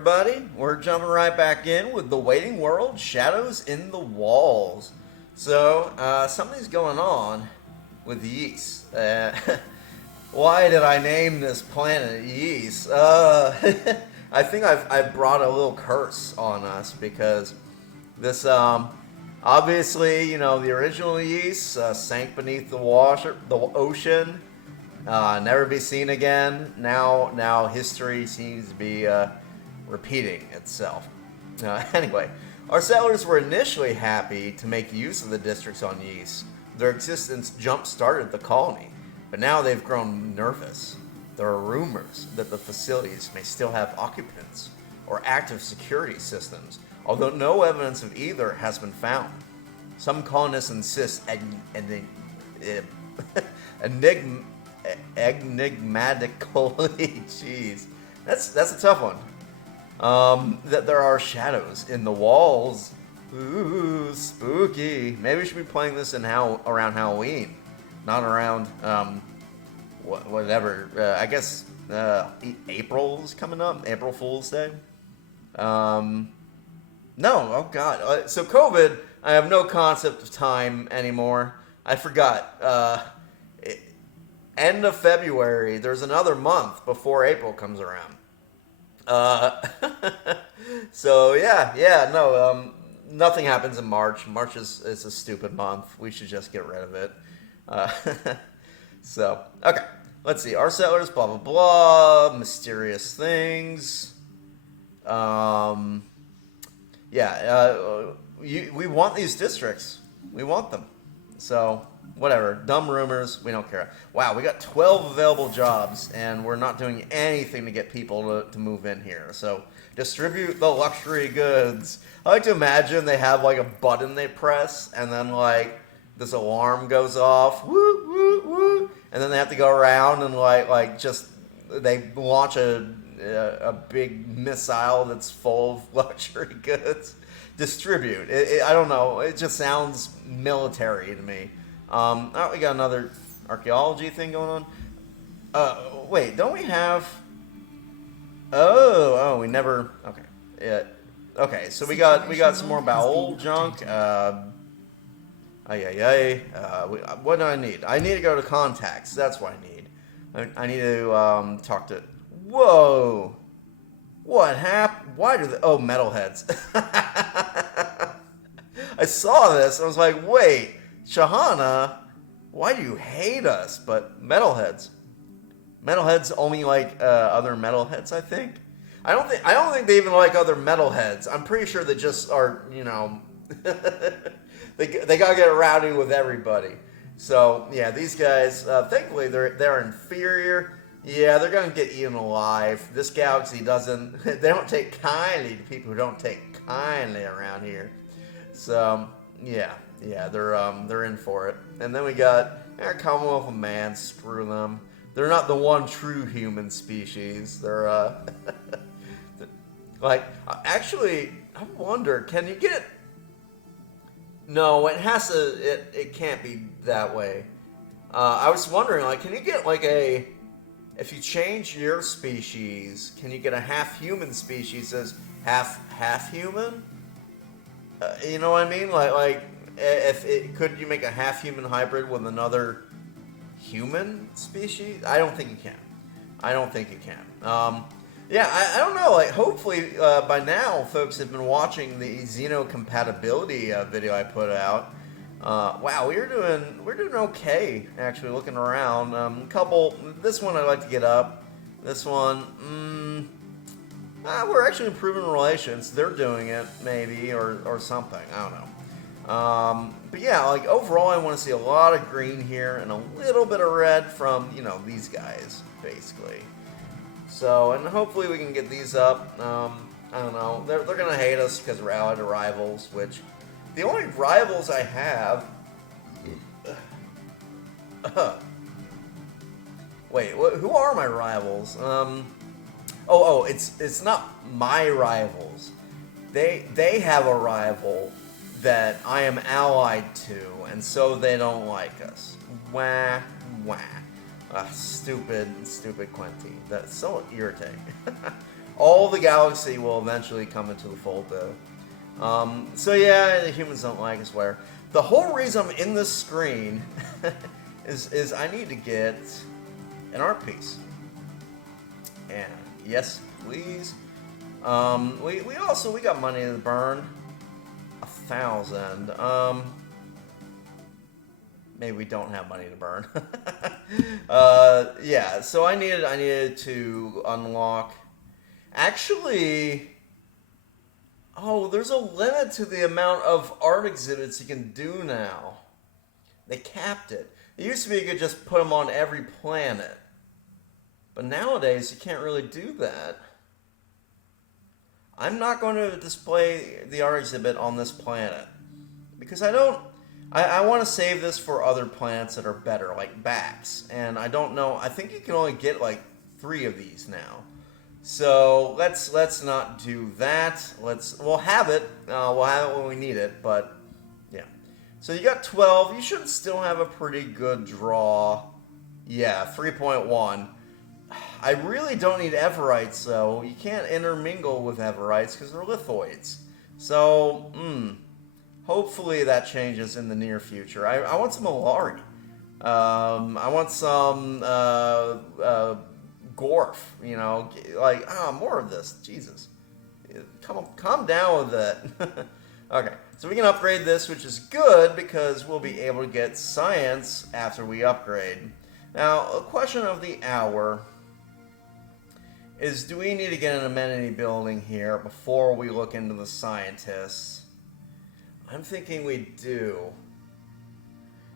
everybody. We're jumping right back in with The Waiting World, Shadows in the Walls. So, something's going on with Ys. Why did I name this planet Ys? I think I've brought a little curse on us because this, obviously, you know, the original Ys sank beneath the ocean. Never be seen again. Now history seems to be repeating itself. Anyway, our settlers were initially happy to make use of the districts on Ys. Their existence jump-started the colony, but now they've grown nervous. There are rumors that the facilities may still have occupants or active security systems, although no evidence of either has been found. Some colonists insist enigmatically, jeez, that's a tough one. That there are shadows in the walls. Ooh, spooky. Maybe we should be playing this around Halloween, not around whatever. I guess April's coming up. April Fool's Day. No, oh god. So COVID, I have no concept of time anymore. I forgot. End of February, there's another month before April comes around. So no, nothing happens in March. March is a stupid month. We should just get rid of it. So, okay, let's see. Our settlers, blah, blah, blah, mysterious things. We want these districts. We want them. So, whatever. Dumb rumors. We don't care. Wow, we got 12 available jobs, and we're not doing anything to get people to move in here. So, distribute the luxury goods. I like to imagine they have, like, a button they press, and then, like, this alarm goes off. Woo, woo, woo. And then they have to go around and, they launch a big missile that's full of luxury goods. Distribute. I don't know. It just sounds military to me. We got another archaeology thing going on. Wait, don't we have? We never. Okay, yeah. Okay, so we got some more bowel junk. What do I need? I need to go to contacts. That's what I need. I need to talk to. Whoa. What happened? Why do metalheads? I saw this. I was like, wait, Shahana, why do you hate us? But metalheads only like other metalheads. I think. I don't think they even like other metalheads. I'm pretty sure they just are. You know, they gotta get rowdy with everybody. So yeah, these guys. Thankfully, they're inferior. Yeah, they're gonna get eaten alive. This galaxy doesn't. They don't take kindly to people who don't take kindly around here. So yeah, they're in for it. And then we got Commonwealth of Man. Screw them. They're not the one true human species. They're actually, I wonder, can you get? No, it has to. It can't be that way. I was wondering, can you get if you change your species, can you get a half-human species as half-human? You know what I mean? Could you make a half-human hybrid with another human species? I don't think you can. I don't know. Hopefully by now, folks have been watching the Xeno Compatibility video I put out. Wow, we're doing okay, actually, looking around. This one I'd like to get up. This one, we're actually improving relations. They're doing it, maybe, or something. I don't know. But yeah, overall, I want to see a lot of green here and a little bit of red from, these guys, basically. So, and hopefully we can get these up. I don't know. They're going to hate us because we're allied to rivals, which... The only rivals I have... Wait, who are my rivals? It's not my rivals. They have a rival that I am allied to, and so they don't like us. Wah, wah. Stupid Quinty. That's so irritating. all the galaxy will eventually come into the fold, though. So yeah, the humans don't like us, whatever. The whole reason I'm in this screen is I need to get an art piece. And yes, please. We got money to burn. 1,000. Maybe we don't have money to burn. Yeah. So I needed to unlock. Actually, oh, there's a limit to the amount of art exhibits you can do now. They capped it. It used to be you could just put them on every planet. But nowadays, you can't really do that. I'm not going to display the art exhibit on this planet. Because I want to save this for other planets that are better, like Bax. And I don't know, I think you can only get like 3 of these now. So let's not do that. We'll have it. We'll have it when we need it, but yeah. So you got 12. You should still have a pretty good draw. Yeah, 3.1. I really don't need Everites, though. You can't intermingle with Everites because they're lithoids. So, hopefully that changes in the near future. I want some Alari. I want some Gorf, you know, like, more of this. Jesus. Calm down with it. Okay, so we can upgrade this, which is good because we'll be able to get science after we upgrade. Now, a question of the hour is, do we need to get an amenity building here before we look into the scientists? I'm thinking we do.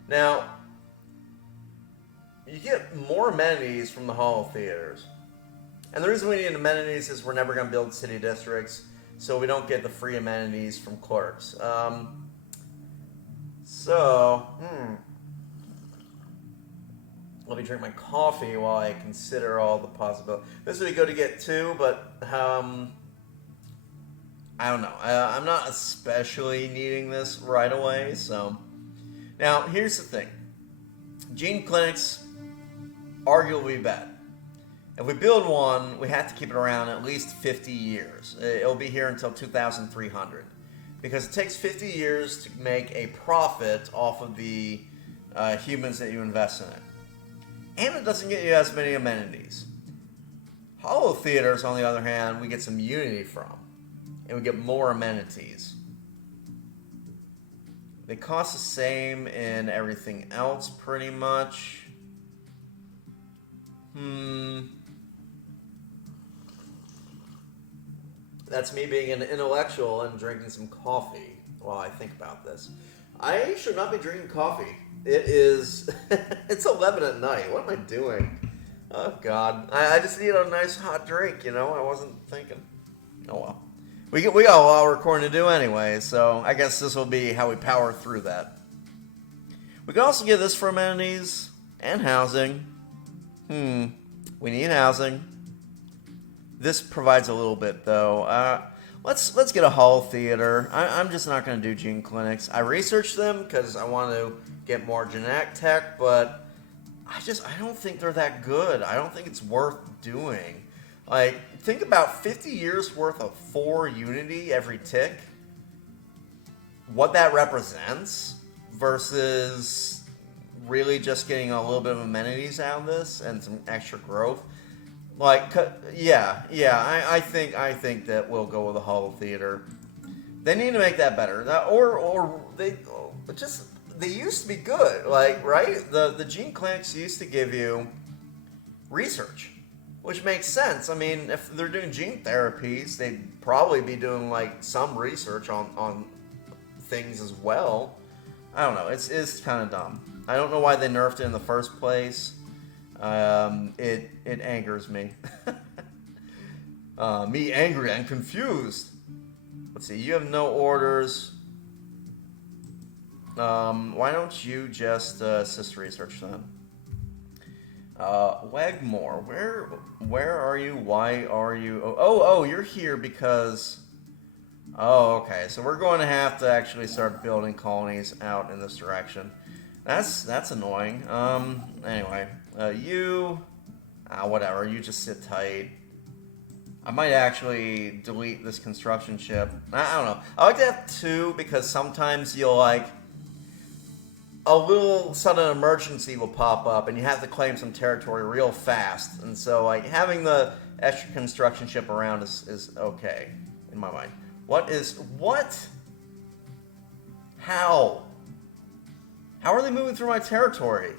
Now, you get more amenities from the Hall Theaters. And the reason we need amenities is we're never going to build city districts, so we don't get the free amenities from clerks. Let me drink my coffee while I consider all the possibilities. This would be good to get too, but I don't know. I'm not especially needing this right away, so. Now, here's the thing. Gene clinics, arguably bad. If we build one, we have to keep it around at least 50 years. It'll be here until 2300. Because it takes 50 years to make a profit off of the humans that you invest in it. And it doesn't get you as many amenities. Hollow Theaters, on the other hand, we get some unity from. And we get more amenities. They cost the same in everything else, pretty much. That's me being an intellectual and drinking some coffee while I think about this. I should not be drinking coffee. It is... it's 11 at night. What am I doing? Oh, God. I just need a nice hot drink, you know? I wasn't thinking. Oh, well. We got a lot of recording to do anyway, so I guess this will be how we power through that. We can also get this for amenities and housing. We need housing. This provides a little bit, though. Let's get a Hall Theater. I'm just not going to do gene clinics. I researched them because I want to get more genetic tech, but I don't think they're that good. I don't think it's worth doing. Like, think about 50 years worth of 4 Unity every tick. What that represents versus really just getting a little bit of amenities out of this and some extra growth. Like, I think that we'll go with a Hollow Theater. They need to make that better. Or they used to be good. Like, right? The gene clinics used to give you research, which makes sense. I mean, if they're doing gene therapies, they'd probably be doing like some research on things as well. I don't know. It's kind of dumb. I don't know why they nerfed it in the first place. It angers me. Me angry and confused. Let's see, you have no orders. Why don't you just assist research then? Wagmore, where are you? Why are you? Oh, you're here because. Oh, okay. So we're going to have to actually start building colonies out in this direction. That's annoying. Anyway, whatever. You just sit tight. I might actually delete this construction ship. I don't know. I like to have 2 because sometimes you'll like a little sudden emergency will pop up and you have to claim some territory real fast. And so like having the extra construction ship around is okay in my mind. What? How? How are they moving through my territory?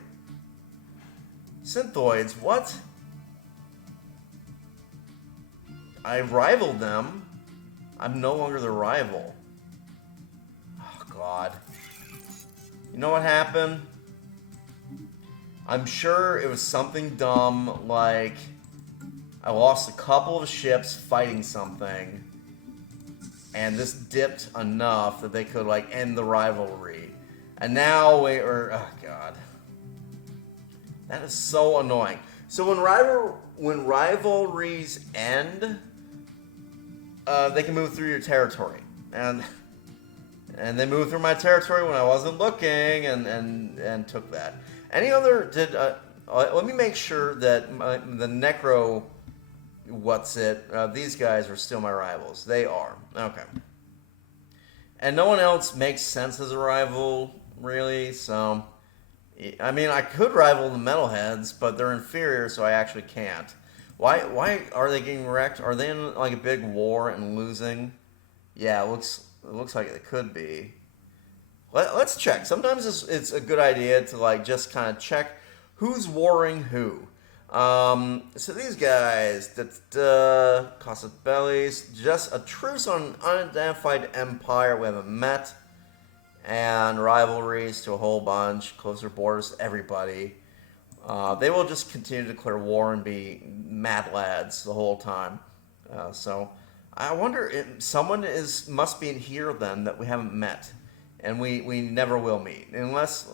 Synthoids, what? I rivaled them. I'm no longer the rival. Oh, God. You know what happened? I'm sure it was something dumb, like I lost a couple of ships fighting something, and this dipped enough that they could, like, end the rivalry. And now oh, God. That is so annoying. So when rivalries end, they can move through your territory, and they moved through my territory when I wasn't looking, and took that. Any other let me make sure that the Necro, these guys are still my rivals. They are okay, and no one else makes sense as a rival really. So, I mean, I could rival the Metalheads, but they're inferior, so I actually can't. Why are they getting wrecked? Are they in like a big war and losing? Yeah, it looks like it could be. Let's check. Sometimes it's a good idea to like just kind of check who's warring who. So these guys, Casa Bellis, just a truce on unidentified empire we haven't met, and rivalries to a whole bunch, closer borders to everybody. They will just continue to declare war and be mad lads the whole time. So I wonder if someone must be in here then that we haven't met, and we never will meet unless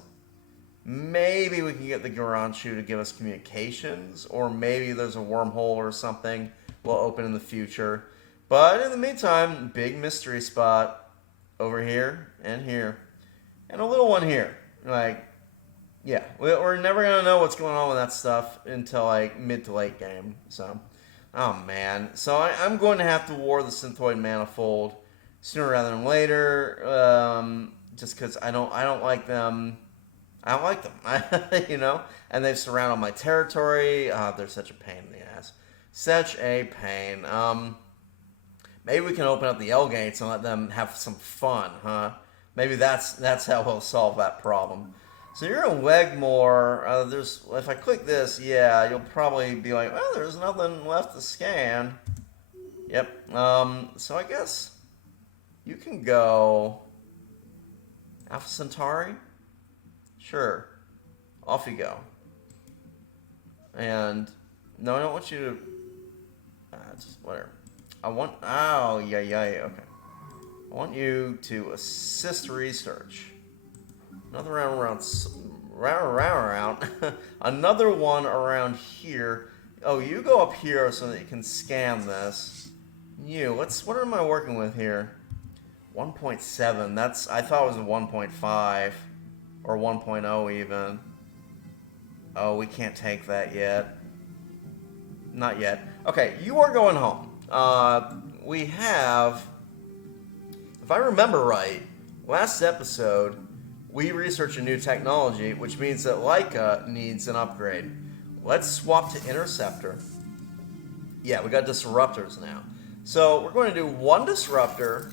maybe we can get the Garanshu to give us communications, or maybe there's a wormhole or something will open in the future. But in the meantime, big mystery spot over here, and a little one here. Like, yeah, we're never gonna know what's going on with that stuff until like mid to late game. So, oh man, so I'm going to have to war the Synthoid Manifold sooner rather than later, just because I don't like them. I don't like them, you know. And they've surrounded my territory. They're such a pain in the ass. Such a pain. Maybe we can open up the L gates and let them have some fun, huh? Maybe that's how we'll solve that problem. So you're in Wegmore. If I click this, yeah, you'll probably be like, well, there's nothing left to scan. Yep. So I guess you can go Alpha Centauri. Sure. Off you go. And no, I don't want you to. Just whatever. Oh, yeah, okay. I want you to assist research. Another round. Another one around here. Oh, you go up here so that you can scan this. What am I working with here? 1.7. I thought it was a 1.5 or 1.0 even. Oh, we can't take that yet. Not yet. Okay, you are going home. We have, if I remember right, last episode we researched a new technology, which means that Leica needs an upgrade. Let's swap to Interceptor. Yeah, we got disruptors now. So we're going to do 1 disruptor.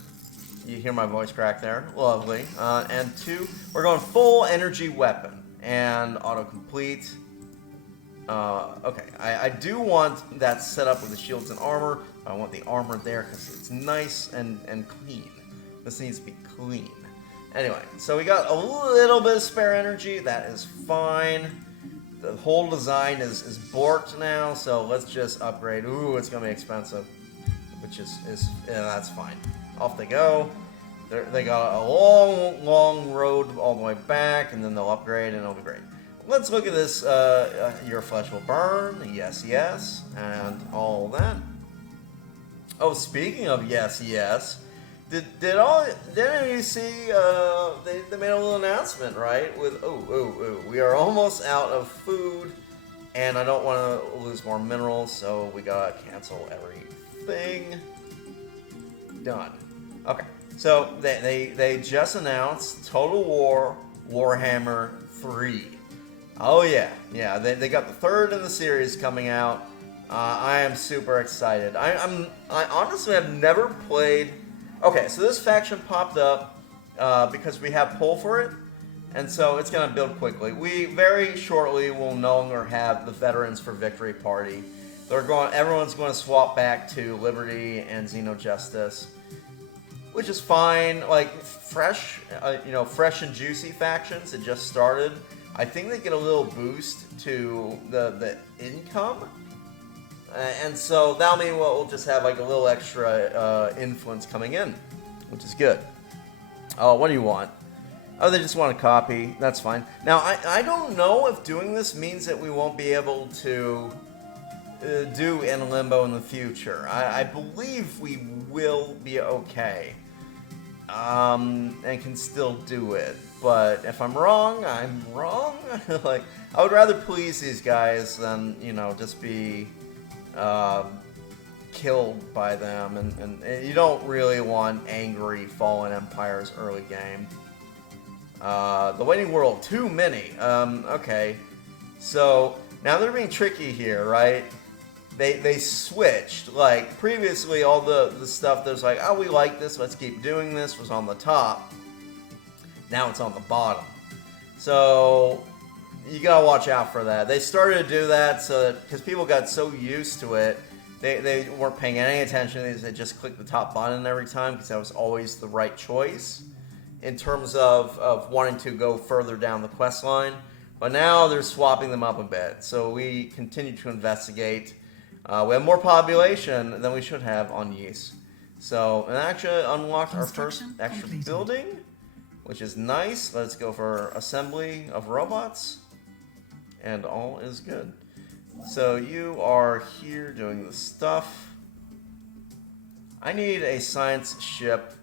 You hear my voice crack there. Lovely. And 2, we're going full energy weapon and autocomplete. Okay, I do want that set up with the shields and armor. I want the armor there because it's nice and clean. This needs to be clean. Anyway, so we got a little bit of spare energy. That is fine. The whole design is borked now, so let's just upgrade. Ooh, it's going to be expensive, which is that's fine. Off they go. They got a long road all the way back, and then they'll upgrade, and it'll be great. Let's look at this. Your flesh will burn. Yes, and all that. Oh, speaking of yes, did any of you see? They made a little announcement, right? With we are almost out of food, and I don't want to lose more minerals, so we gotta cancel everything. everything done. Okay, so they just announced Total War Warhammer 3. Oh yeah, they got the third in the series coming out. I am super excited. I honestly have never played. Okay, so this faction popped up because we have pull for it, and so it's gonna build quickly. We very shortly will no longer have the Veterans for Victory party. Everyone's going to swap back to Liberty and Xeno Justice, which is fine. Like fresh and juicy factions that just started. I think they get a little boost to the income, and so that'll mean we'll just have like a little extra influence coming in, which is good. Oh, what do you want? Oh, they just want a copy. That's fine. Now I don't know if doing this means that we won't be able to do in Limbo in the future. I believe we will be okay, and can still do it. But if I'm wrong, I'm wrong. Like, I would rather please these guys than, just be killed by them. And you don't really want angry fallen empires early game. The Waiting World, too many. Okay, so now they're being tricky here, right? They switched. Like, previously, all the stuff that was like, oh, we like this, let's keep doing this, was on the top. Now it's on the bottom. So, you gotta watch out for that. They started to do that because people got so used to it, they weren't paying any attention. They just clicked the top button every time because that was always the right choice in terms of wanting to go further down the quest line. But now they're swapping them up a bit. So we continue to investigate. We have more population than we should have on Ys. So, and actually unlocked our first extra building, which is nice. Let's go for assembly of robots. And all is good. So you are here doing the stuff. I need a science ship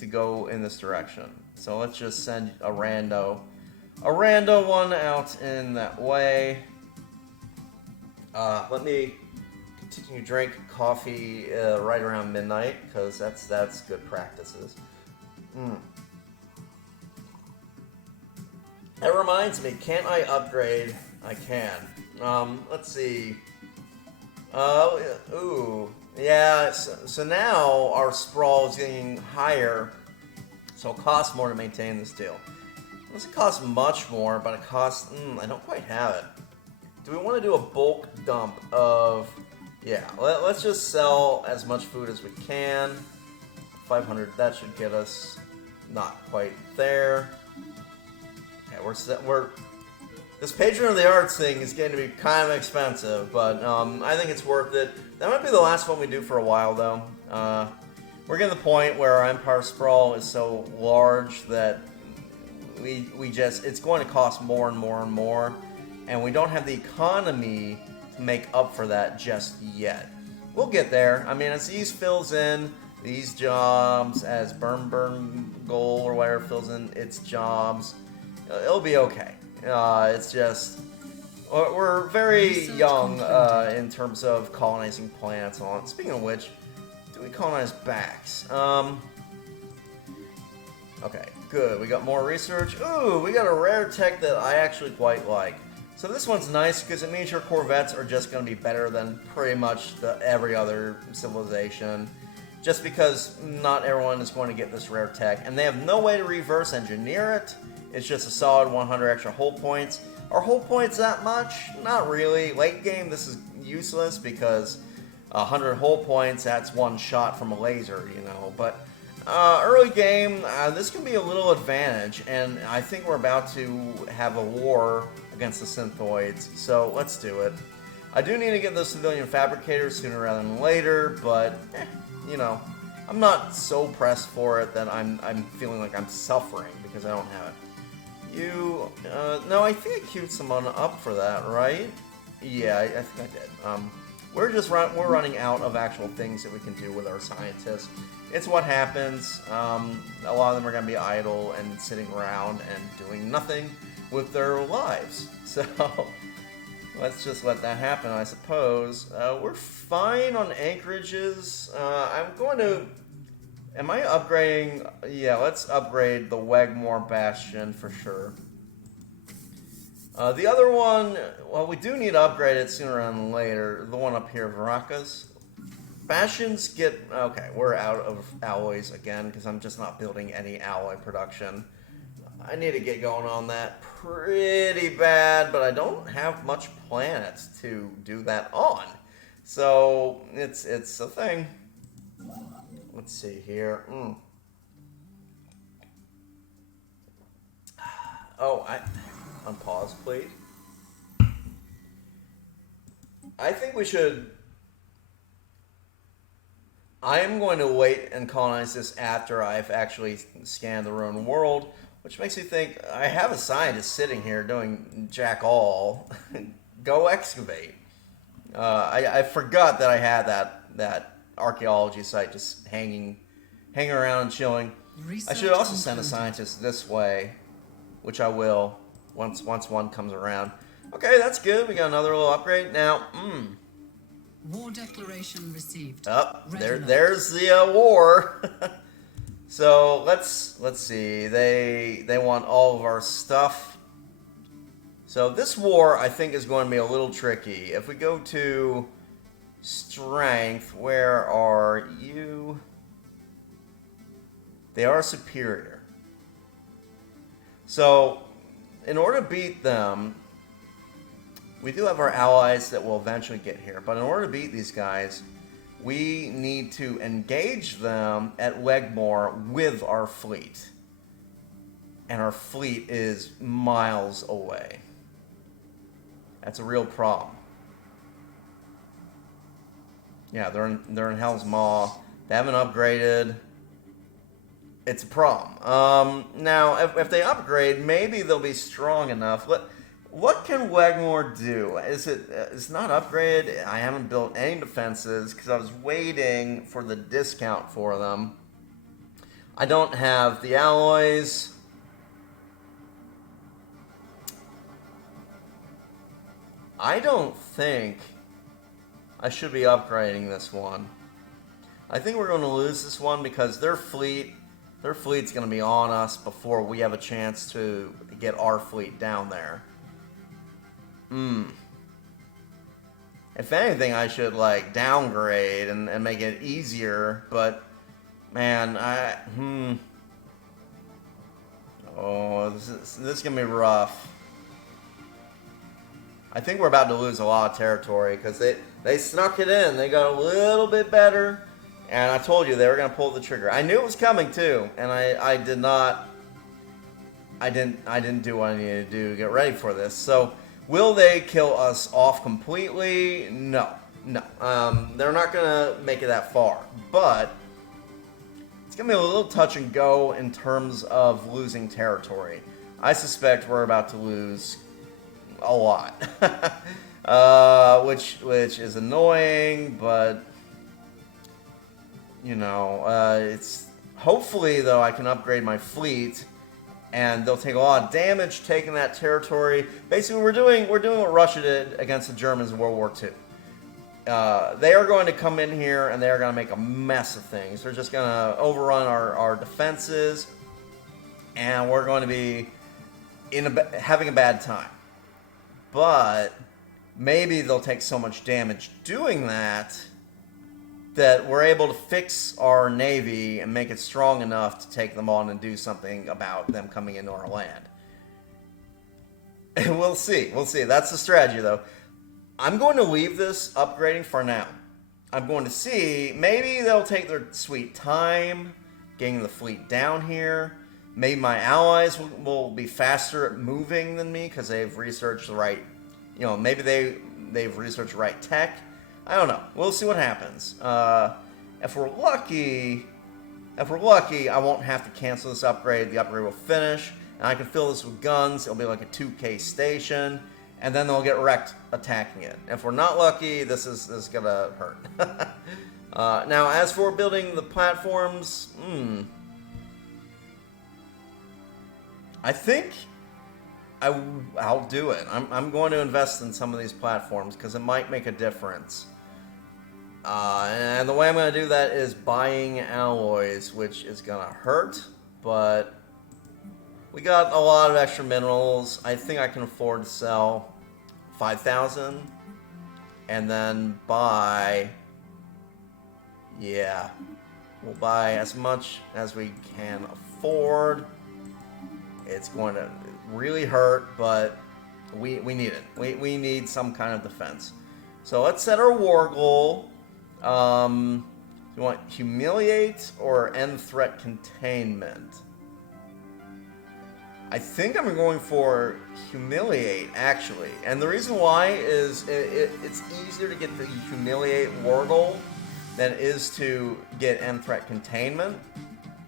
to go in this direction. So let's just send a rando one out in that way. Let me continue to drink coffee right around midnight, because that's good practices. That reminds me, can't I upgrade? I can. Let's see. Ooh. Yeah, so now our sprawl is getting higher, so it costs more to maintain this deal. It doesn't cost much more, but it costs... I don't quite have it. Do we want to do a bulk dump of... Yeah, let's just sell as much food as we can. 500, that should get us not quite there. Okay, we're this Patron of the Arts thing is going to be kind of expensive, but I think it's worth it. That might be the last one we do for a while, though. We're getting to the point where our Empire Sprawl is so large that we just... It's going to cost more and more and more, and we don't have the economy to make up for that just yet. We'll get there. I mean, as these fills in these jobs, as Burn Goal or whatever fills in its jobs, it'll be okay. It's just... We're very young in terms of colonizing planets and all that. Speaking of which, do we colonize backs? Okay, good. We got more research. Ooh, we got a rare tech that I actually quite like. So this one's nice because it means your Corvettes are just going to be better than pretty much every other civilization. Just because not everyone is going to get this rare tech. And they have no way to reverse engineer it. It's just a solid 100 extra hull points. Are hull points that much? Not really. Late game, this is useless because 100 hull points, that's one shot from a laser, But early game, this can be a little advantage. And I think we're about to have a war against the Synthoids. So let's do it. I do need to get those civilian fabricators sooner rather than later, but, I'm not so pressed for it that I'm feeling like I'm suffering because I don't have it. No, I think I queued someone up for that, right? Yeah, I think I did. We're running out of actual things that we can do with our scientists. It's what happens. A lot of them are going to be idle and sitting around and doing nothing with their lives. So, let's just let that happen, I suppose. We're fine on anchorages. I'm going to... Am I upgrading? Yeah, let's upgrade the Wegmore Bastion for sure. The other one, well, we do need to upgrade it sooner rather than later. The one up here, Varakas. Bastions get... Okay, we're out of alloys again because I'm just not building any alloy production. I need to get going on that pretty bad, but I don't have much planets to do that on. So, it's a thing. Let's see here. Oh, unpause, please. I think we should... I am going to wait and colonize this after I've actually scanned the ruined world, which makes me think I have a scientist sitting here doing jack all. Go excavate. I forgot that I had that archaeology site just hanging around and chilling. I should also send a scientist this way, which I will once one comes around. Okay, that's good. We got another little upgrade now. War declaration received. There's the war. So let's see. They want all of our stuff. So this war, I think, is going to be a little tricky. If we go to strength, where are you? They are superior. So in order to beat them, we do have our allies that will eventually get here. But in order to beat these guys, we need to engage them at Wegmore with our fleet. And our fleet is miles away. That's a real problem. Yeah, they're in Hell's Maw. They haven't upgraded. It's a problem. Now, if they upgrade, maybe they'll be strong enough. What can Wegmore do? It's not upgraded. I haven't built any defenses because I was waiting for the discount for them. I don't have the alloys. I don't think I should be upgrading this one. I think we're going to lose this one because their fleet's going to be on us before we have a chance to get our fleet down there. If anything, I should downgrade and make it easier, but man, oh, this is gonna be rough. I think we're about to lose a lot of territory because they snuck it in. They got a little bit better, and I told you they were gonna pull the trigger. I knew it was coming too, and I didn't do what I needed to do to get ready for this. So. Will they kill us off completely? No. They're not going to make it that far. But it's going to be a little touch and go in terms of losing territory. I suspect we're about to lose a lot. Which is annoying, but you know, it's hopefully though I can upgrade my fleet. And they'll take a lot of damage taking that territory. Basically, we're doing what Russia did against the Germans in World War II. They are going to come in here and they are going to make a mess of things. They're just going to overrun our defenses, and we're going to be having a bad time. But maybe they'll take so much damage doing that we're able to fix our navy and make it strong enough to take them on and do something about them coming into our land. We'll see. That's the strategy, though. I'm going to leave this upgrading for now. I'm going to see. Maybe they'll take their sweet time getting the fleet down here. Maybe my allies will be faster at moving than me because they've researched the right... You know, maybe they've researched the right tech. I don't know. We'll see what happens. If we're lucky, I won't have to cancel this upgrade. The upgrade will finish, and I can fill this with guns. It'll be like a 2K station, and then they'll get wrecked attacking it. If we're not lucky, this is gonna hurt. Now, as for building the platforms, I think I'll do it. I'm going to invest in some of these platforms because it might make a difference. And the way I'm going to do that is buying alloys, which is going to hurt, but we got a lot of extra minerals. I think I can afford to sell 5,000 and then buy, yeah, we'll buy as much as we can afford. It's going to really hurt, but we need it. We need some kind of defense. So let's set our war goal. You want humiliate or end threat containment? I think I'm going for humiliate, actually. And the reason why is it's easier to get the humiliate war goal than it is to get end threat containment.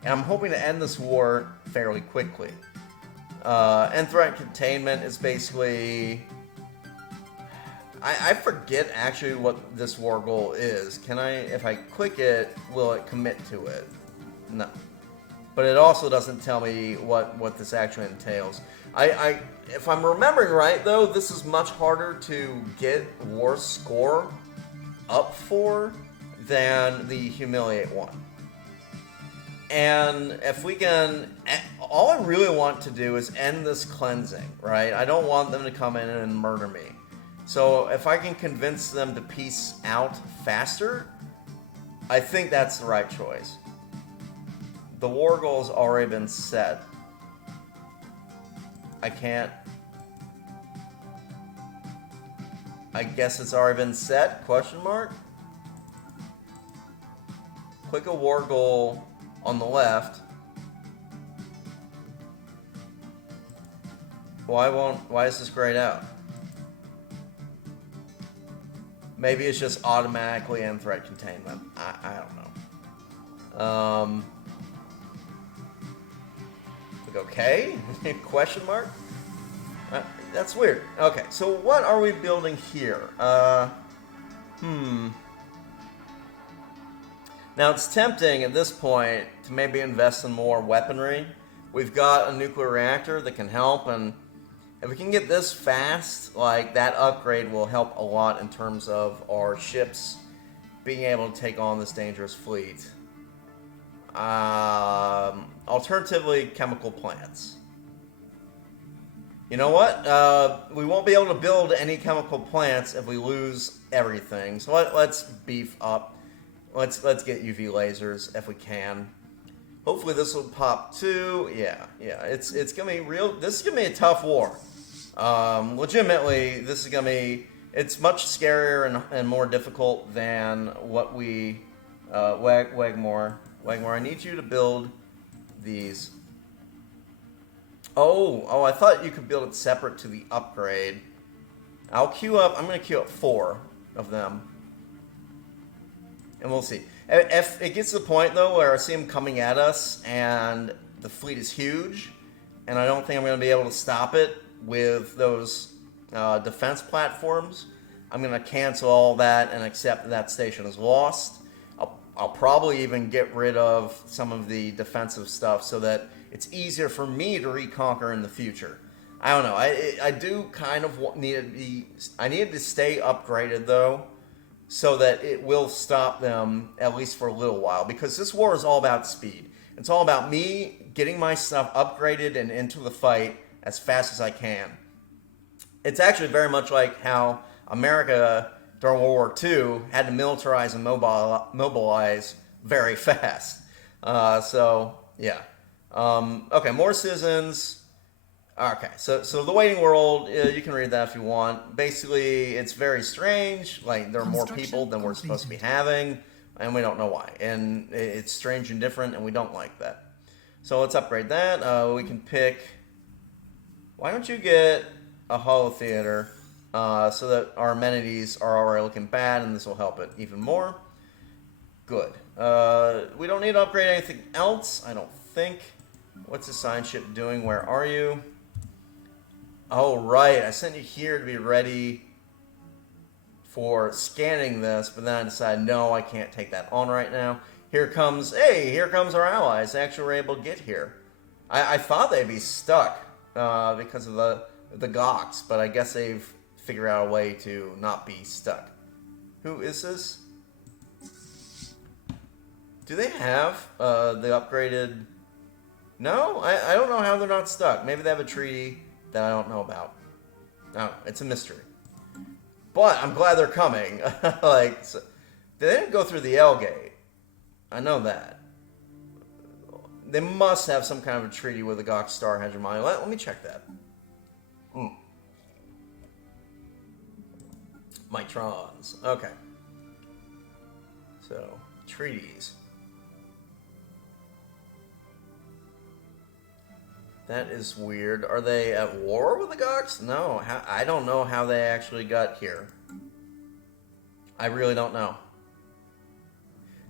And I'm hoping to end this war fairly quickly. End threat containment is basically... I forget actually what this war goal is. Can I, if I click it, will it commit to it? No. But it also doesn't tell me what this actually entails. If I'm remembering right, though, this is much harder to get war score up for than the humiliate one. And if we can, all I really want to do is end this cleansing, right? I don't want them to come in and murder me. So if I can convince them to peace out faster, I think that's the right choice. The war goal's already been set. I can't... I guess it's already been set? Question mark? Click a war goal on the left. Why is this grayed out? Maybe it's just automatically end threat containment. I don't know. Click OK? Question mark? That's weird. Okay, so what are we building here? Now it's tempting at this point to maybe invest in more weaponry. We've got a nuclear reactor that can help, and if we can get this fast, like, that upgrade will help a lot in terms of our ships being able to take on this dangerous fleet. Alternatively, chemical plants. You know what? We won't be able to build any chemical plants if we lose everything. So let's beef up. Let's get UV lasers if we can. Hopefully this will pop too. Yeah. It's gonna be real. This is gonna be a tough war. Legitimately, this is gonna be. It's much scarier and more difficult than what we. Wagmore, I need you to build these. Oh! I thought you could build it separate to the upgrade. I'll queue up. I'm gonna queue up 4 of them. And we'll see. If it gets to the point, though, where I see them coming at us and the fleet is huge, and I don't think I'm going to be able to stop it with those defense platforms, I'm going to cancel all that and accept that station is lost. I'll probably even get rid of some of the defensive stuff so that it's easier for me to reconquer in the future. I don't know. I do kind of I need to stay upgraded, though, so that it will stop them, at least for a little while. Because this war is all about speed. It's all about me getting my stuff upgraded and into the fight as fast as I can. It's actually very much like how America, during World War II, had to militarize and mobilize very fast. So, yeah. Okay, more citizens. Okay, so the waiting world, you can read that if you want. Basically, it's very strange. Like, there are more people than we're supposed to be having, and we don't know why. And it's strange and different, and we don't like that. So let's upgrade that. We can pick... Why don't you get a holo theater so that our amenities are already looking bad, and this will help it even more. Good. We don't need to upgrade anything else, I don't think. What's the science ship doing? Where are you? Oh, right. I sent you here to be ready for scanning this, but then I decided, no, I can't take that on right now. Here comes our allies. They actually were able to get here. I thought they'd be stuck because of the the Gox, but I guess they've figured out a way to not be stuck. Who is this? Do they have the upgraded... No? I don't know how they're not stuck. Maybe they have a treaty that I don't know about. No, it's a mystery. But I'm glad they're coming. Like, so, they didn't go through the L gate. I know that. They must have some kind of a treaty with the Gox Star Hegemony. Let me check that. Mitrons. Okay. So, treaties. That is weird. Are they at war with the Gox? No. I don't know how they actually got here. I really don't know.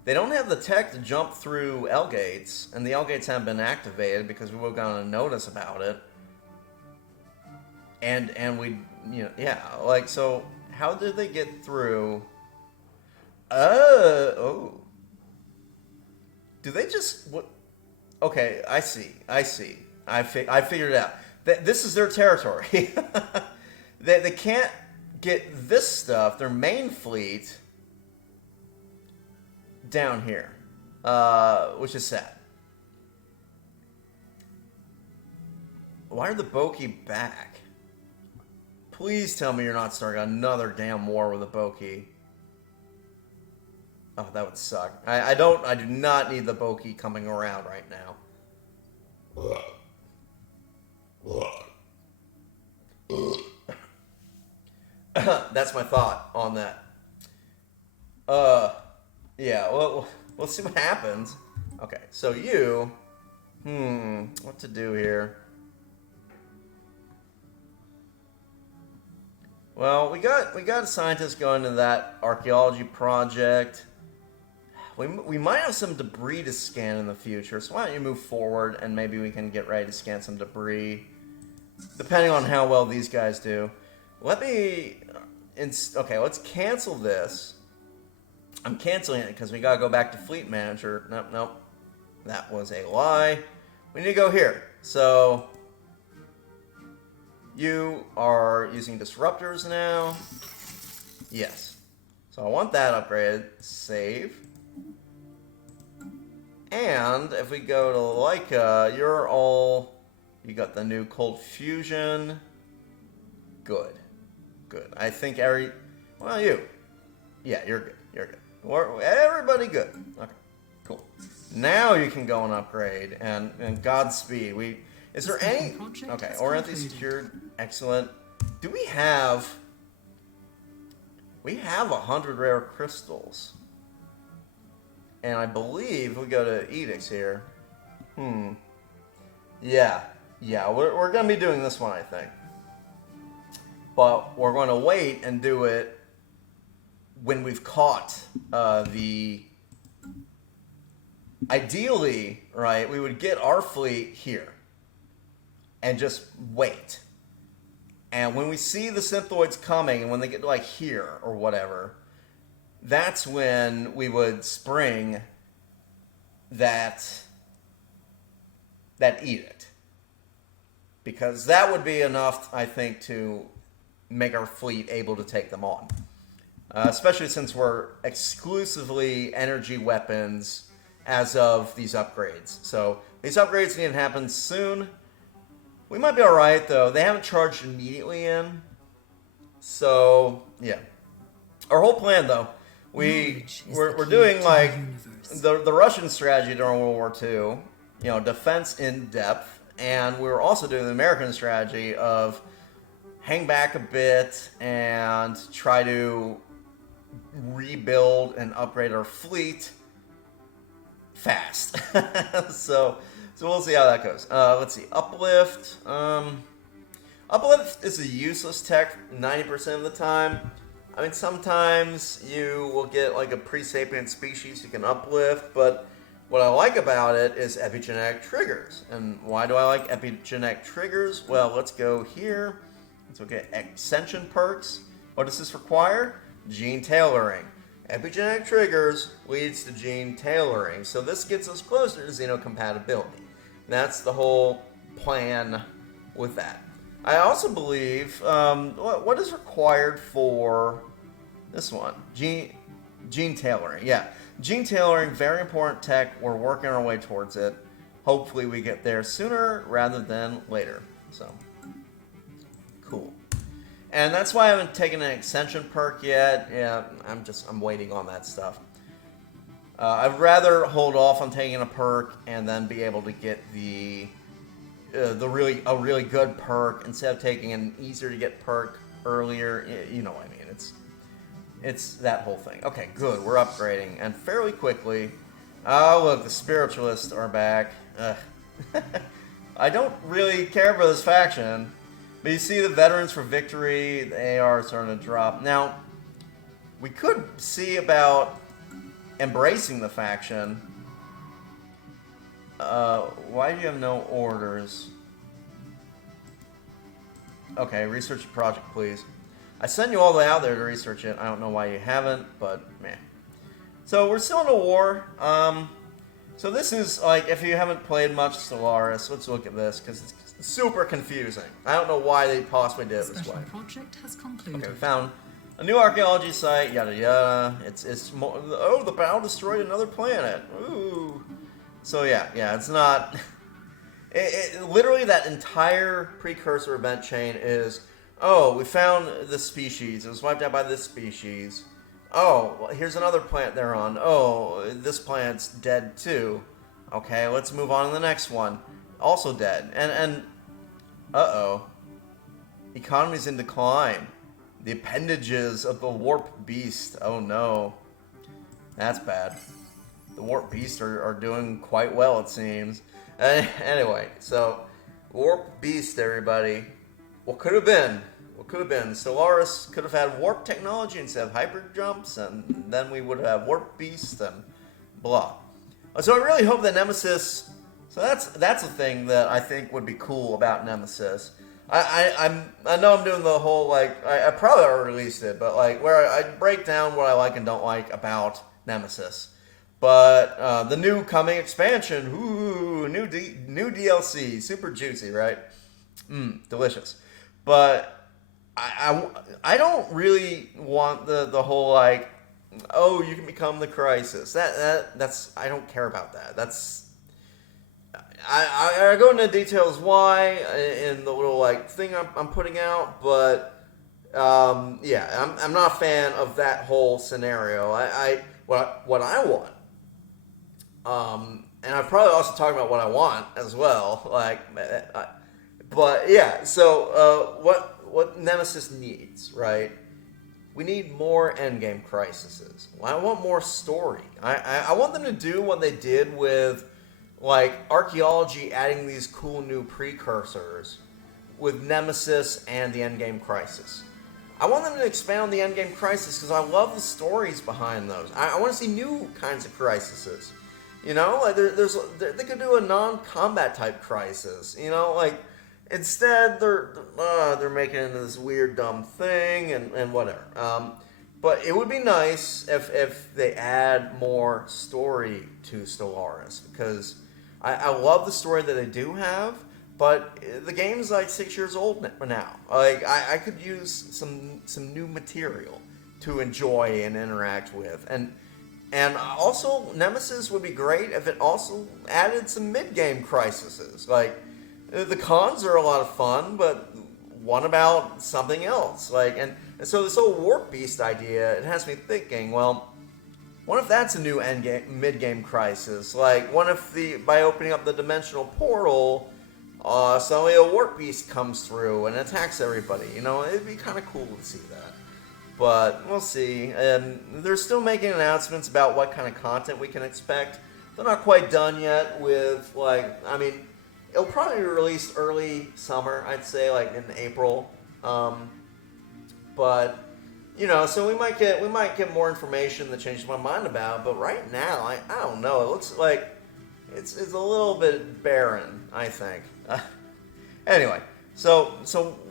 They don't have the tech to jump through L gates, and the L gates haven't been activated because we would have gotten a notice about it. And we, you know, yeah, like, so how did they get through? Oh. Do they just, what? Okay, I see. I figured it out. This is their territory. They can't get this stuff, their main fleet, down here, which is sad. Why are the Boki back? Please tell me you're not starting another damn war with the Boki. Oh, that would suck. I do not need the Boki coming around right now. That's my thought on that. Yeah, well, we'll see what happens. Okay, so you... what to do here? Well, we got a scientist going to that archaeology project. We might have some debris to scan in the future, so why don't you move forward and maybe we can get ready to scan some debris, depending on how well these guys do. Let me... Okay, let's cancel this. I'm canceling it because we gotta go back to Fleet Manager. Nope. That was a lie. We need to go here. So... You are using disruptors now. Yes. So I want that upgraded. Save. And if we go to Leica, you're all... You got the new cold fusion. Good. Good. I think well, you. Yeah, you're good. You're good. Everybody good. Okay. Cool. Now you can go and upgrade. And Godspeed. Is there any... Okay, Orientally secured. Excellent. Do we have... We have 100 rare crystals. And I believe we go to edicts here. Yeah. Yeah, we're going to be doing this one, I think. But we're going to wait and do it when we've caught the... Ideally, right, we would get our fleet here. And just wait. And when we see the synthoids coming, and when they get like here or whatever, that's when we would spring that edict. Because that would be enough, I think, to make our fleet able to take them on. Especially since we're exclusively energy weapons as of these upgrades. So these upgrades need to happen soon. We might be alright, though. They haven't charged immediately in. So, yeah. Our whole plan, though, we're doing, like, the Russian strategy during World War II. You know, defense in depth. And we're also doing the American strategy of hang back a bit and try to rebuild and upgrade our fleet fast. So we'll see how that goes. Let's see. Uplift. Uplift is a useless tech 90% of the time. I mean, sometimes you will get like a pre-sapient species you can uplift, but what I like about it is epigenetic triggers. And why do I like epigenetic triggers? Well, let's go here. Let's look at ascension perks. What does this require? Gene tailoring. Epigenetic triggers leads to gene tailoring. So this gets us closer to Xeno Compatibility. That's the whole plan with that. I also believe what is required for this one, gene tailoring. Yeah, gene tailoring, very important tech. We're working our way towards it. Hopefully, we get there sooner rather than later. So cool. And that's why I haven't taken an extension perk yet. Yeah, I'm waiting on that stuff. I'd rather hold off on taking a perk and then be able to get a really good perk instead of taking an easier to get perk earlier. You know what I mean? It's that whole thing. Okay, good. We're upgrading and fairly quickly. Oh look, the spiritualists are back. I don't really care for this faction. But you see the veterans for victory, they are starting to drop. Now, we could see about embracing the faction. Why do you have no orders? Okay, research the project, please. I sent you all the way out there to research it. I don't know why you haven't, but man. So we're still in a war. So this is like, if you haven't played much Stellaris, let's look at this because it's super confusing. I don't know why they possibly did it this way. Special project has concluded. Okay, we found a new archaeology site. Yada yada. It's more. Oh, the battle destroyed another planet. Ooh. So yeah, it's not. Literally, that entire precursor event chain is. Oh, we found this species. It was wiped out by this species. Oh, well, here's another planet they're on. Oh, this planet's dead too. Okay, let's move on to the next one. Also dead. And uh-oh. Economy's in decline. The appendages of the warp beast. Oh no. That's bad. The warp beasts are doing quite well, it seems. Anyway, so warp beast, everybody. What could have been? What could have been? Stellaris could have had warp technology instead of hyper jumps, and then we would have warp beast and blah. So I really hope that Nemesis. So that's a thing that I think would be cool about Nemesis. I know I'm doing the whole like I probably already released it, but like where I break down what I like and don't like about Nemesis. But the new coming expansion, ooh, new DLC, super juicy, right? Delicious. But I don't really want the whole like, oh, you can become the Crisis. That's I don't care about that. That's I go into details why in the little like thing I'm putting out, but yeah, I'm not a fan of that whole scenario. What I want. And I've probably also talked about what I want as well. Like, but yeah. So what Nemesis needs, right? We need more endgame crises. I want more story. I want them to do what they did with like archaeology, adding these cool new precursors with Nemesis and the endgame crisis. I want them to expand on the endgame crisis because I love the stories behind those. I want to see new kinds of crises. You know, like they could do a non-combat type crisis. You know, like instead they're making it into this weird dumb thing and whatever. But it would be nice if they add more story to Stellaris because I love the story that they do have. But the game's like 6 years old now. Like I could use some new material to enjoy and interact with, and also Nemesis would be great if it also added some mid-game crises. Like the cons are a lot of fun, but what about something else? Like and so this whole Warp Beast idea, it has me thinking. Well, what if that's a new mid-game crisis? Like what if by opening up the dimensional portal. Suddenly a warp beast comes through and attacks everybody. You know, it'd be kind of cool to see that. But we'll see. And they're still making announcements about what kind of content we can expect. They're not quite done yet with, like, I mean, it'll probably be released early summer, I'd say, like in April. But, you know, so we might get more information that changes my mind about. But right now, I don't know. It looks like it's a little bit barren, I think. Anyway, so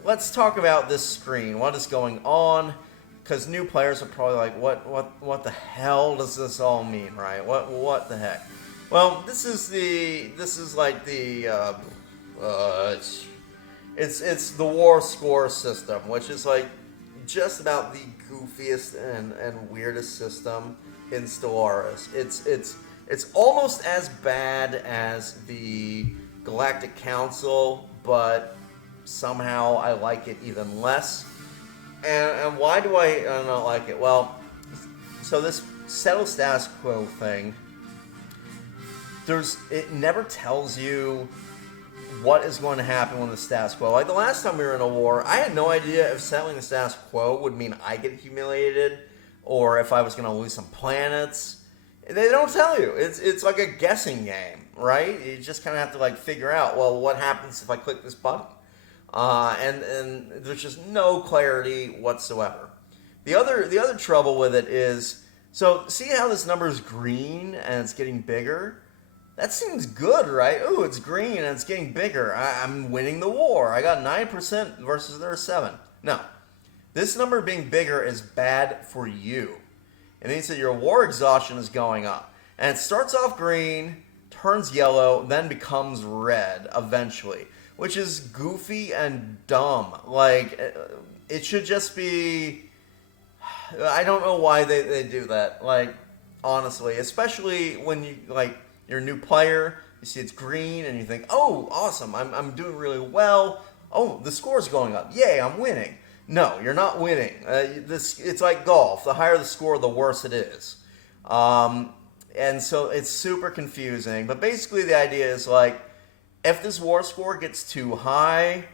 let's talk about this screen. What is going on? Because new players are probably like, what the hell does this all mean, right? What the heck? Well, this is like the It's the war score system, which is like just about the goofiest and weirdest system in Stellaris. It's almost as bad as the Galactic Council, but somehow I like it even less. And why do I not like it? Well, so this settle status quo thing, it never tells you what is going to happen with the status quo. Like the last time we were in a war, I had no idea if settling the status quo would mean I get humiliated or if I was going to lose some planets. They don't tell you. It's like a guessing game, right? You just kind of have to like figure out, well, what happens if I click this button? And there's just no clarity whatsoever. The other trouble with it is, so see how this number is green and it's getting bigger? That seems good, right? Ooh, it's green and it's getting bigger. I'm winning the war. I got 9% versus their 7. No. This number being bigger is bad for you. It means that your war exhaustion is going up. And it starts off green, turns yellow, then becomes red eventually. Which is goofy and dumb. Like, it should just be... I don't know why they do that. Like, honestly. Especially when you, like... You're a new player, you see it's green, and you think, oh, awesome, I'm doing really well. Oh, the score's going up. Yay, I'm winning. No, you're not winning. It's like golf. The higher the score, the worse it is. And so it's super confusing. But basically the idea is like, if this war score gets too high,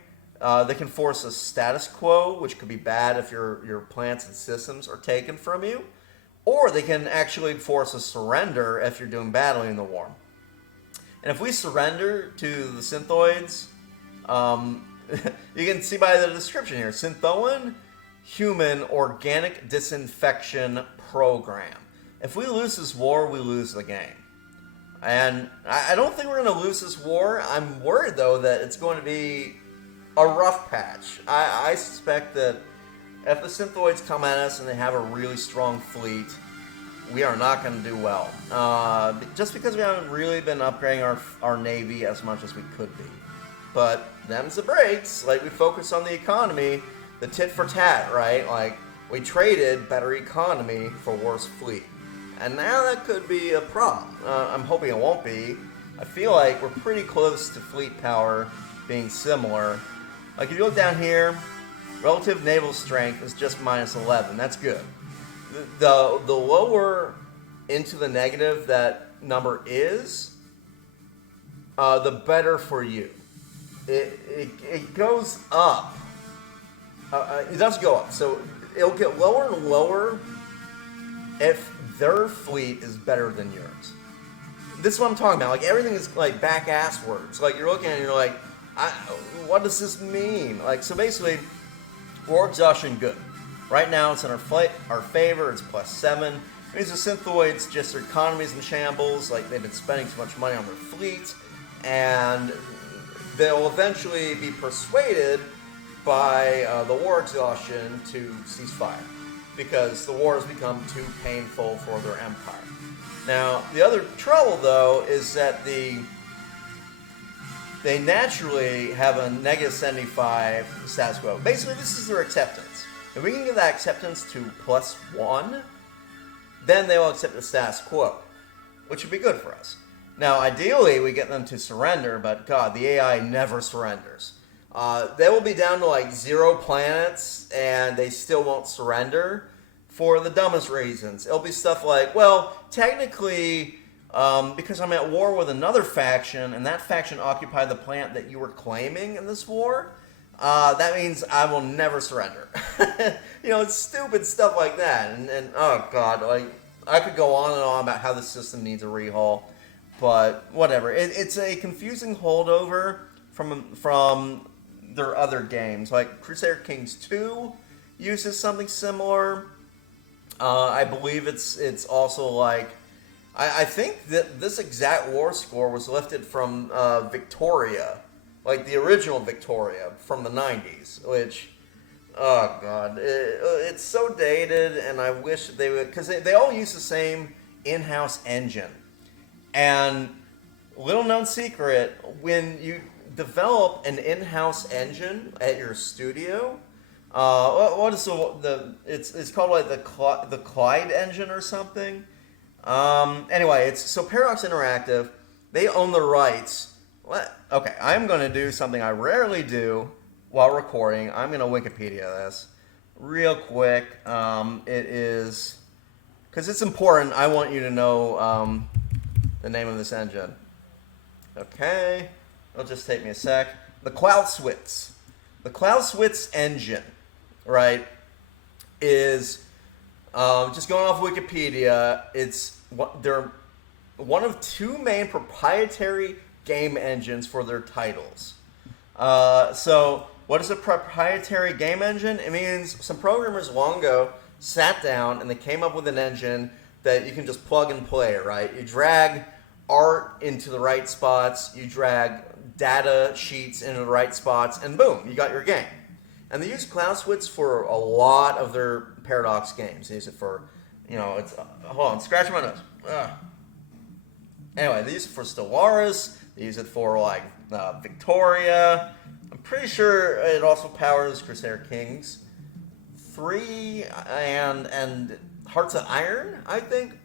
they can force a status quo, which could be bad if your plants and systems are taken from you. Or they can actually force a surrender if you're doing badly in the war. And if we surrender to the Synthoids, you can see by the description here, Synthoan Human Organic Disinfection Program. If we lose this war, we lose the game. And I don't think we're going to lose this war. I'm worried, though, that it's going to be a rough patch. I suspect that if the Synthoids come at us and they have a really strong fleet, we are not going to do well. Just because we haven't really been upgrading our Navy as much as we could be. But them's the breaks. Like, we focus on the economy, the tit for tat, right? Like, we traded better economy for worse fleet. And now that could be a problem. I'm hoping it won't be. I feel like we're pretty close to fleet power being similar. Like, if you look down here, relative naval strength is just minus 11. That's good. The lower into the negative that number is, the better for you. It goes up. It does go up. So it'll get lower and lower if their fleet is better than yours. This is what I'm talking about. Like, everything is like back-ass words. Like, you're looking at it and you're like, what does this mean? Like, so basically, war exhaustion, good. Right now, it's in our favor. It's +7. It means the Synthoids, just their economy's in shambles. Like, they've been spending too much money on their fleet. And they'll eventually be persuaded by the war exhaustion to cease fire. Because the war has become too painful for their empire. Now, the other trouble, though, is that they naturally have a -75 status quo. Basically, this is their acceptance. If we can give that acceptance to +1, then they will accept the status quo, which would be good for us. Now, ideally, we get them to surrender, but God, the AI never surrenders. They will be down to like 0 planets, and they still won't surrender for the dumbest reasons. It'll be stuff like, well, technically, because I'm at war with another faction, and that faction occupied the planet that you were claiming in this war, that means I will never surrender. You know, it's stupid stuff like that. And oh God, like, I could go on and on about how the system needs a rehaul, but whatever. It's a confusing holdover from their other games. Like Crusader Kings 2 uses something similar. I believe it's also like, I think that this exact war score was lifted from Victoria, like the original Victoria from the 90s, which, oh God, it's so dated, and I wish they would, because they all use the same in-house engine. And little known secret, when develop an in-house engine at your studio. What is it's called like the Clyde engine or something. Anyway, it's so Paradox Interactive. They own the rights. Okay, I'm going to do something I rarely do while recording. I'm going to Wikipedia this real quick. It is because it's important. I want you to know the name of this engine. Okay, it'll just take me a sec. The Clausewitz. The Clausewitz engine, right, is just going off Wikipedia. They're one of two main proprietary game engines for their titles. So what is a proprietary game engine? It means some programmers long ago sat down and they came up with an engine that you can just plug and play, right? You drag art into the right spots, you drag data sheets into the right spots, and boom, you got your game. And they use Clausewitz for a lot of their Paradox games. They use it for, it's, hold on, scratch my nose. Ugh. Anyway, they use it for Stellaris. They use it for like Victoria. I'm pretty sure it also powers Crusader Kings 3 and Hearts of Iron, I think.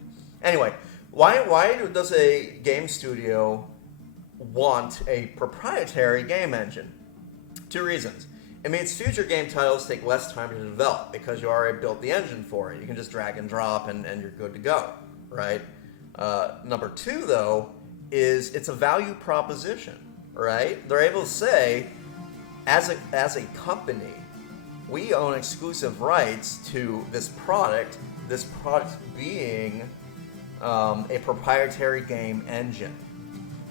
Anyway, why does a game studio want a proprietary game engine? Two reasons. It means future game titles take less time to develop because you already built the engine for it. You can just drag and drop and you're good to go, right? Number two, though, is it's a value proposition, right? They're able to say, as a company, we own exclusive rights to this product being a proprietary game engine.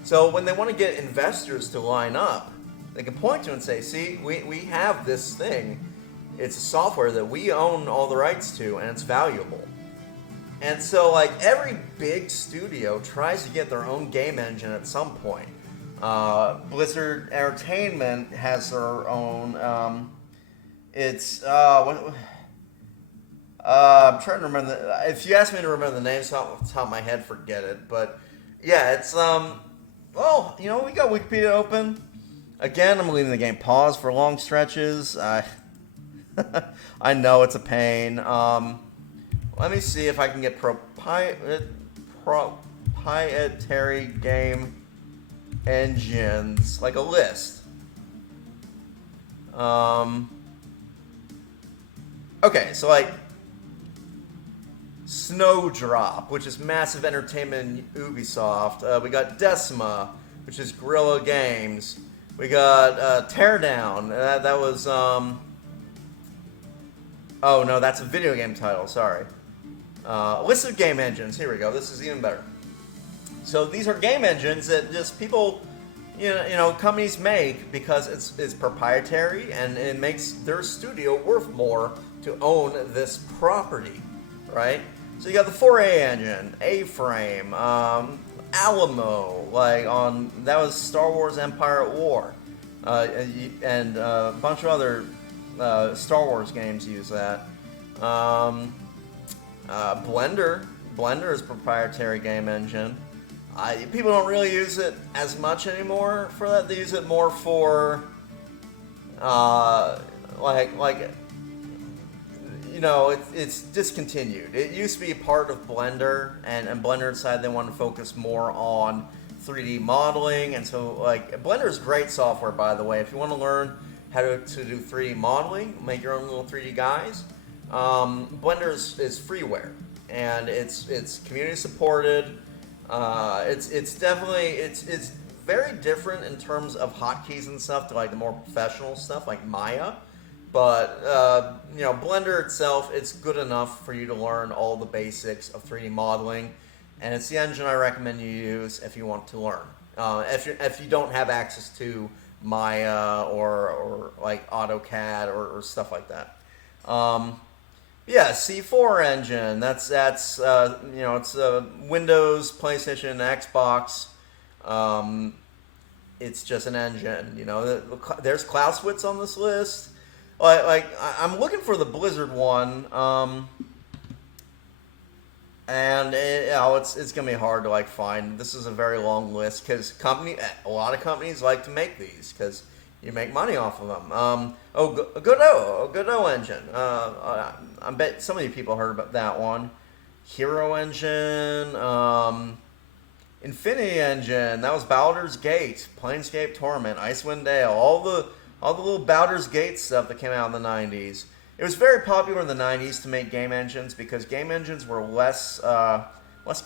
So when they want to get investors to line up, they can point to and say, see, we have this thing. It's a software that we own all the rights to, and it's valuable. And so, like, every big studio tries to get their own game engine at some point. Blizzard Entertainment has their own. I'm trying to remember. If you ask me to remember the names off the top of my head, forget it. But yeah, it's well, we got Wikipedia open. Again, I'm leaving the game paused for long stretches. I know it's a pain. Let me see if I can get proprietary game engines, like a list. Okay, so like Snowdrop, which is Massive Entertainment and Ubisoft. We got Decima, which is Guerrilla Games. We got Teardown. That was oh no, that's a video game title. Sorry. List of game engines. Here we go. This is even better. So these are game engines that just people, companies make because it's proprietary and it makes their studio worth more to own this property, right? So you got the 4A engine, A-Frame, Alamo, that was Star Wars Empire at War, and a bunch of other Star Wars games use that. Blender is a proprietary game engine. People don't really use it as much anymore for that. They use it more for it's discontinued. It used to be a part of Blender, and Blender decided they want to focus more on 3D modeling. And so, Blender is great software, by the way. If you want to learn how to do 3D modeling, make your own little 3D guys, Blender is freeware, and it's community supported. It's definitely it's very different in terms of hotkeys and stuff to the more professional stuff like Maya. But Blender itself, it's good enough for you to learn all the basics of 3D modeling, and it's the engine I recommend you use if you want to learn. If you don't have access to Maya or AutoCAD or stuff like that. Yeah, C4 engine. That's it's Windows, PlayStation, Xbox. It's just an engine. There's Clausewitz on this list. I'm looking for the Blizzard one. And it's gonna be hard to like find. This is a very long list because a lot of companies like to make these because you make money off of them. Godot engine. I bet some of you people heard about that one. Hero engine. Infinity engine. That was Baldur's Gate, Planescape Torment, Icewind Dale. All the little Baldur's Gate stuff that came out in the 90s. It was very popular in the 90s to make game engines because game engines were less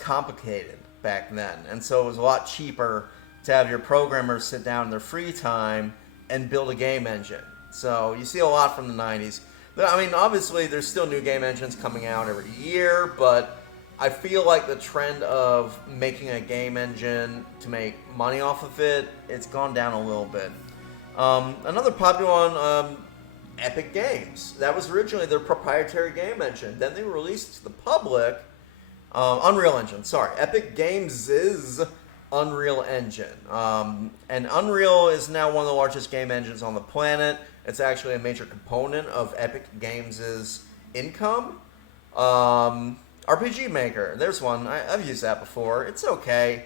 complicated back then. And so it was a lot cheaper to have your programmers sit down in their free time and build a game engine. So you see a lot from the 90s. I mean, obviously, there's still new game engines coming out every year, but I feel like the trend of making a game engine to make money off of it, it's gone down a little bit. Another popular one, Epic Games. That was originally their proprietary game engine. Then they released to the public Unreal Engine. Sorry, Epic Games' Unreal Engine. And Unreal is now one of the largest game engines on the planet. It's actually a major component of Epic Games' income. RPG Maker. There's one. I've used that before. It's okay.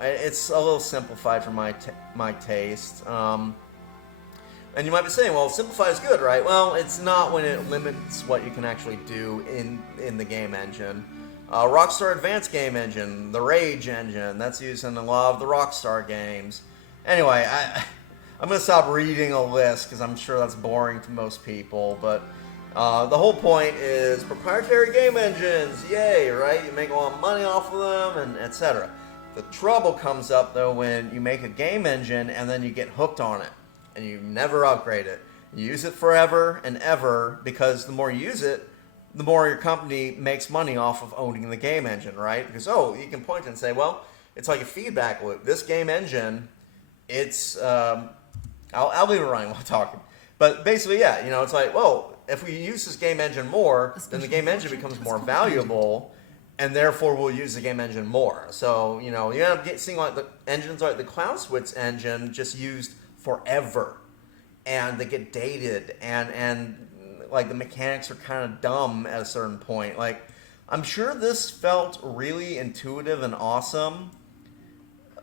It's a little simplified for my taste. And you might be saying, well, simplified is good, right? Well, it's not when it limits what you can actually do in the game engine. Rockstar Advanced Game Engine, the Rage engine, that's used in a lot of the Rockstar games. Anyway, I'm going to stop reading a list because I'm sure that's boring to most people, but the whole point is proprietary game engines, yay, right? You make a lot of money off of them, and etc. The trouble comes up, though, when you make a game engine and then you get hooked on it. And you never upgrade it. You use it forever and ever because the more you use it, the more your company makes money off of owning the game engine, right? Because, you can point and say, well, it's like a feedback loop. This game engine, it's, I'll leave it running while talking. But basically, yeah, it's like, well, if we use this game engine more, then the game engine becomes more valuable, and therefore we'll use the game engine more. So, you end up seeing like the engines like the Cloud Switch engine just used forever, and they get dated, and like the mechanics are kind of dumb at a certain point. Like, I'm sure this felt really intuitive and awesome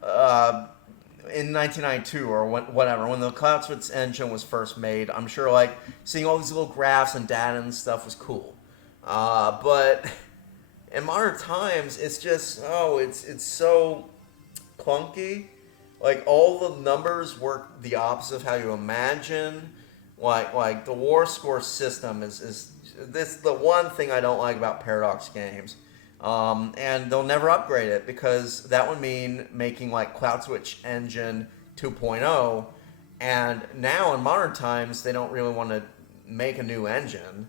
in 1992 or when the Cloud Switch engine was first made. I'm sure like seeing all these little graphs and data and stuff was cool, but in modern times it's just it's so clunky. Like, all the numbers work the opposite of how you imagine. Like the war score system is this the one thing I don't like about Paradox games. And they'll never upgrade it because that would mean making like Cloud Switch Engine 2.0. And now in modern times, they don't really want to make a new engine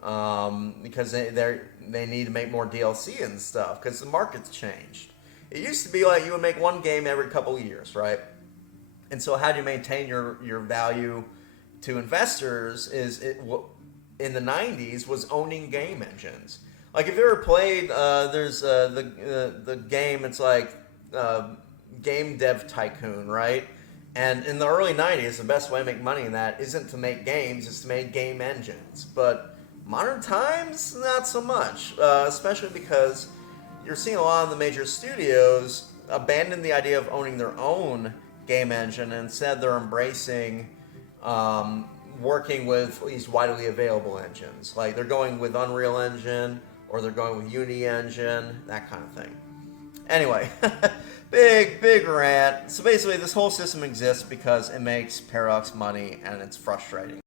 because they need to make more DLC and stuff because the market's changed. It used to be like you would make one game every couple of years, right? And so how do you maintain your value to investors in the 90s was owning game engines. Like if you ever played, there's the game, it's like Game Dev Tycoon, right? And in the early 90s, the best way to make money in that isn't to make games, it's to make game engines. But modern times, not so much, especially because you're seeing a lot of the major studios abandon the idea of owning their own game engine, and instead they're embracing working with these widely available engines. Like they're going with Unreal Engine, or they're going with UNE Engine, that kind of thing. Anyway, big rant. So basically this whole system exists because it makes Paradox money, and it's frustrating.